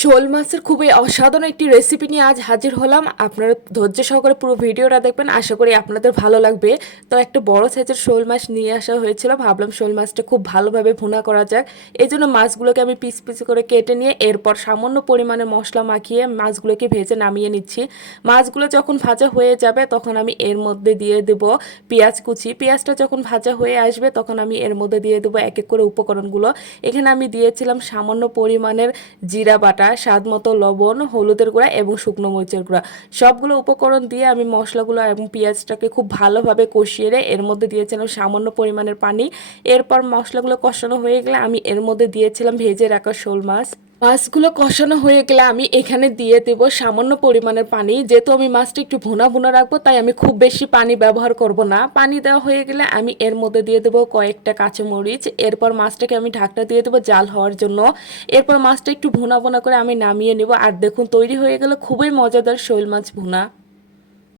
শোল মাছের খুবই অসাধারণ একটি রেসিপি নিয়ে আজ হাজির হলাম। আপনারা ধৈর্য সহকারে পুরো ভিডিওটা দেখবেন, আশা করি আপনাদের ভালো লাগবে। তো একটা বড় সাইজের শোল মাছ নিয়ে আসা হয়েছিল, ভাবলাম শোল মাছটা খুব ভালোভাবে ভুনা করা যাক। এই জন্য মাছগুলোকে আমি পিস পিস করে কেটে নিয়ে এরপর সামান্য পরিমাণে মশলা মাখিয়ে মাছগুলোকে ভেজে নামিয়ে নিচ্ছি। মাছগুলো যখন ভাজা হয়ে যাবে তখন আমি এর মধ্যে দিয়ে দেব পেঁয়াজ কুচি। পেঁয়াজটা যখন ভাজা হয়ে আসবে তখন আমি এর মধ্যে দিয়ে দেবো এক এক করে উপকরণগুলো। এখানে আমি দিয়েছিলাম সামান্য পরিমাণের জিরা বাটা, স্বাদ মতো লবণ, হলুদের গুঁড়া এবং শুকনো মরিচের গুঁড়া। সবগুলো উপকরণ দিয়ে আমি মশলাগুলো এবং পেঁয়াজটাকে খুব ভালোভাবে কষিয়ে এর মধ্যে দিয়েছিলাম সামান্য পরিমাণের পানি। এরপর মশলাগুলো কষানো হয়ে গেলে আমি এর মধ্যে দিয়েছিলাম ভেজে রাখা শোল মাছ। মাছগুলো কষানো হয়ে গেলে আমি এখানে দিয়ে দেব সামান্য পরিমাণের পানি। যেহেতু আমি মাছটা একটু ভুনা ভুনা রাখবো তাই আমি খুব বেশি পানি ব্যবহার করব না। পানি দেওয়া হয়ে গেলে আমি এর মধ্যে দিয়ে দেবো কয়েকটা কাঁচামরিচ। এরপর মাছটাকে আমি ঢাকনা দিয়ে দেবো জাল হওয়ার জন্য। এরপর মাছটা একটু ভুনা ভুনা করে আমি নামিয়ে নেব। আর দেখুন তৈরি হয়ে গেল খুবই মজাদার শোল মাছ ভুনা।